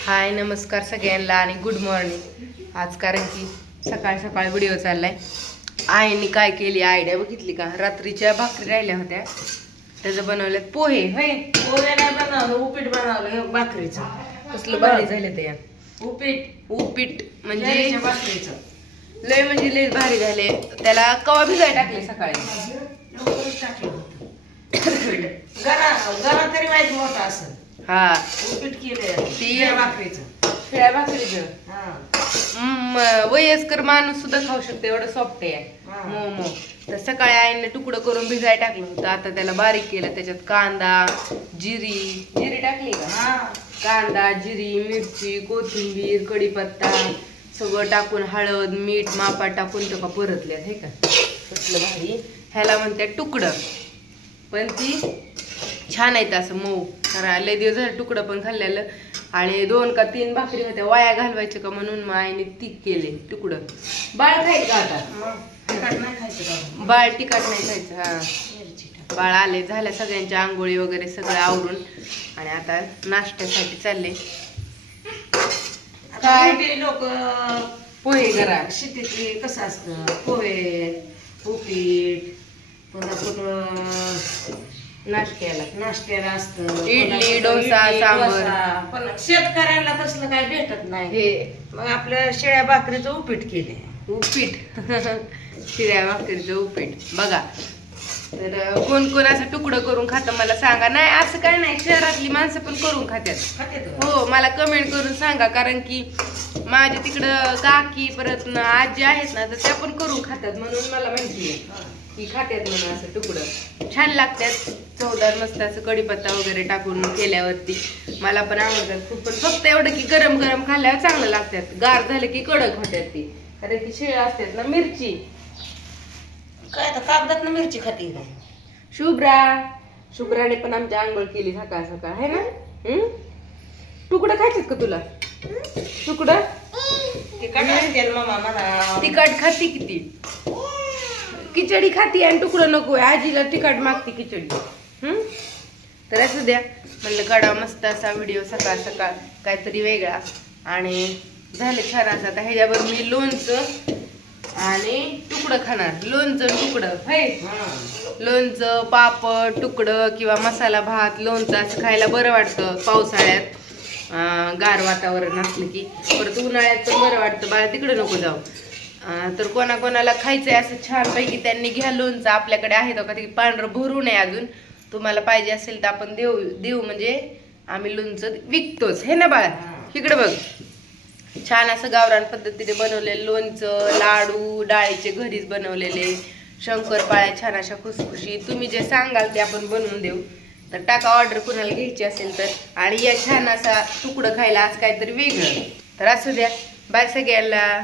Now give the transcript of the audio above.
हाय नमस्कार सगळ्यांना आणि गुड मॉर्निंग। आज कारण की सकाळ सकाळ व्हिडिओ चाललाय। आईने काय केली आयडिया बघितली का? रात्रीच्या भाकरी राहिल्या होत्या त्याचं बनवलेत पोहे। होय पोहे नाही बनवलं, उपीट बनवलं भाकरीचं। कसलं भारी झाले ते उपीट म्हणजे भाकरीचं लय म्हणजे लय भारी झाले। त्याला कवा भिजाय टाकले सकाळी? लवकरच टाकलं गरा तरी माहिती मोठा असं। हा उपीट केलंय ती भाकरीचं। शिळ्या भाकरीचं हा वयस्कर माणूस सुद्धा खाऊ शकते, एवढं सॉफ्ट आहे मोमो। तर सकाळी आईने तुकडं करून भिजाय टाकलं होतं, आता त्याला बारीक केलं। त्याच्यात कांदा जिरी टाकली का? कांदा जिरी मिरची कोथिंबीर कढीपत्ता सगळं टाकून हळद मीठ मापा टाकून तो का परतले हे का कसलं भारी। ह्याला म्हणते तुकडं, पण ती छान आहे असं मऊ। कारण लय दिवस झाले तुकडं पण खाल्लेलं आणि 2 का 3 भाकरी होत्या वाया घालवायचे का म्हणून मग आईने तीक केले तुकडं। बाळ खायचं का आता? बाळ तिखट नाही खायचं। हा बाळ आले झाल्या सगळ्यांच्या आंघोळी वगैरे सगळं आवरून आणि आता नाश्त्यासाठी चालले। काय लोक पोहे करा शेतीतले कसं असतं, पोहे उपीट पुन्हा कुठं नाश्त्याला असतं इडली डोसा सांबर। पण शेतकऱ्याला तसलं काय भेटत नाही हे। मग आपल्या शिळ्या भाकरीचं उपीट केले। उपीट शिळ्या भाकरीचं उपीट बघा। तर कोण कोण असं तुकडं करून खातं मला सांगा। नाही असं काय नाही, शहरातली माणसं पण करून खात्यात। हो मला कमेंट करून सांगा, कारण की माझ्या तिकडं काकी परत आजी आहेत ना तर त्या पण करून खात्यात, म्हणून मला माहिती आहे की खात्यात म्हणून असं तुकडं छान लागतात चवदार मस्त असं कढीपत्ता वगैरे टाकून केल्यावरती। मला पण आवडतात खूप, पण फक्त एवढं की गरम गरम खाल्ल्यावर चांगलं लागतात, गार झालं की कडक होत्यात ती, कारण की शिळ्या असतात ना। मिरची काय आता कागदात ना मिरची खाते काय? शुभ्राने पण आमची आंघोळ केली सकाळ सकाळ आहे ना। तुकडं खायचेत का तुला? तुकडं तिखट खाती किती? खिचडी खाती आणि तुकडं नको। आजीला तिखट मागती खिचडी। तर असं द्या म्हणलं काढा मस्त असा व्हिडिओ सकाळ सकाळ काहीतरी वेगळा। आणि झाले छान असं। आता ह्याच्यावर मी लोणचं आणि तुकडं खाणार, लोणचं तुकडं है। लोणचं पापड तुकडं किंवा मसाला भात लोणचं असं खायला बरं वाटतं पावसाळ्यात, गार वातावरण असलं की। परत उन्हाळ्यात पण बरं वाटतं, बाळा तिकडे नको जाऊ। तर कोणाकोणाला खायचंय असं छान पैकी त्यांनी घ्या लोणचं। आपल्याकडे आहे तो का ते पांढरं भरू नये अजून, तुम्हाला पाहिजे असेल तर आपण देऊ म्हणजे आम्ही लोणचं विकतोच हे ना बाळा। इकडे बघ छान असं गावरान पद्धतीने बनवलेलं लोणचं, लाडू डाळीचे घरीच बनवलेले, शंकरपाळ्या छान अशा खुसखुशी। तुम्ही जे सांगाल ते आपण बनवून देऊ। तर टाका ऑर्डर कुणाला घ्यायची असेल तर। आणि या छान असा तुकडं खायला आज काहीतरी वेगळं। तर असू द्या, बाय सगळ्याला।